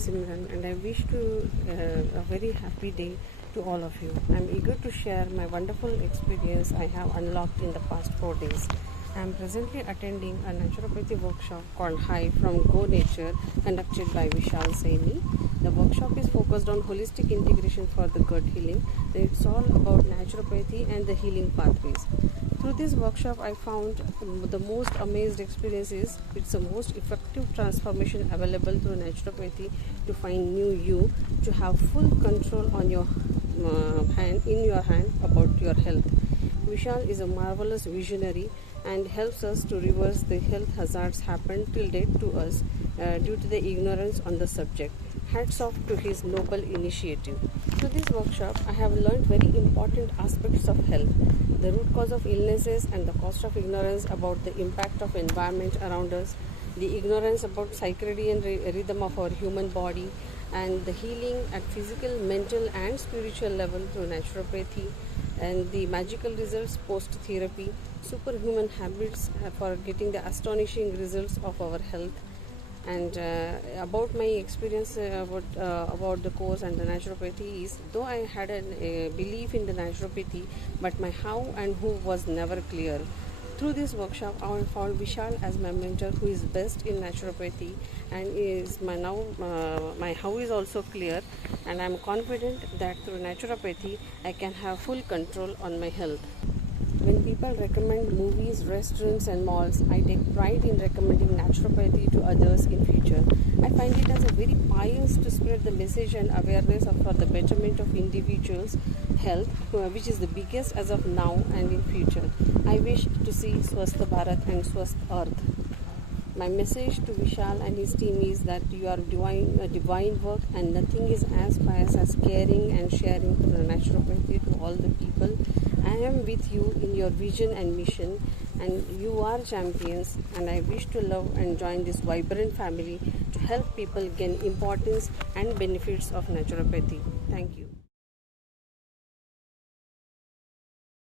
Simran and I wish to a very happy day to all of you. I'm eager to share my wonderful experience I have unlocked in the past 4 days. I'm presently attending a naturopathy workshop called High from Go Nature conducted by Vishal Saini. The workshop is focused on holistic integration for the gut healing. It's all about naturopathy and the healing pathways. Through this workshop, I found the most amazed experience is it's the most effective transformation available through naturopathy to find new you, to have full control on your hand about your health. Vishal is a marvelous visionary and helps us to reverse the health hazards happened till date to us due to the ignorance on the subject. Hats off to his noble initiative. Through this workshop, I have learned very important aspects of health, the root cause of illnesses and the cost of ignorance about the impact of environment around us, the ignorance about circadian rhythm of our human body, and the healing at physical, mental and spiritual level through naturopathy, and the magical results post-therapy, superhuman habits for getting the astonishing results of our health. And about my experience about the course and the naturopathy is, though I had a belief in the naturopathy, but my how and who was never clear. Through this workshop, I found Vishal as my mentor, who is best in naturopathy, and is my how is also clear, and I am confident that through naturopathy I can have full control on my health. When people recommend movies, restaurants and malls, I take pride in recommending naturopathy to others in future. I find it as a very pious to spread the message and awareness for the betterment of individuals' health, which is the biggest as of now and in future. I wish to see Swasth Bharat and Swasth Earth. My message to Vishal and his team is that you are doing a divine work and nothing is as pious as caring and sharing through naturopathy to all the people. I am with you in your vision and mission, and you are champions, and I wish to love and join this vibrant family to help people gain importance and benefits of naturopathy. Thank you.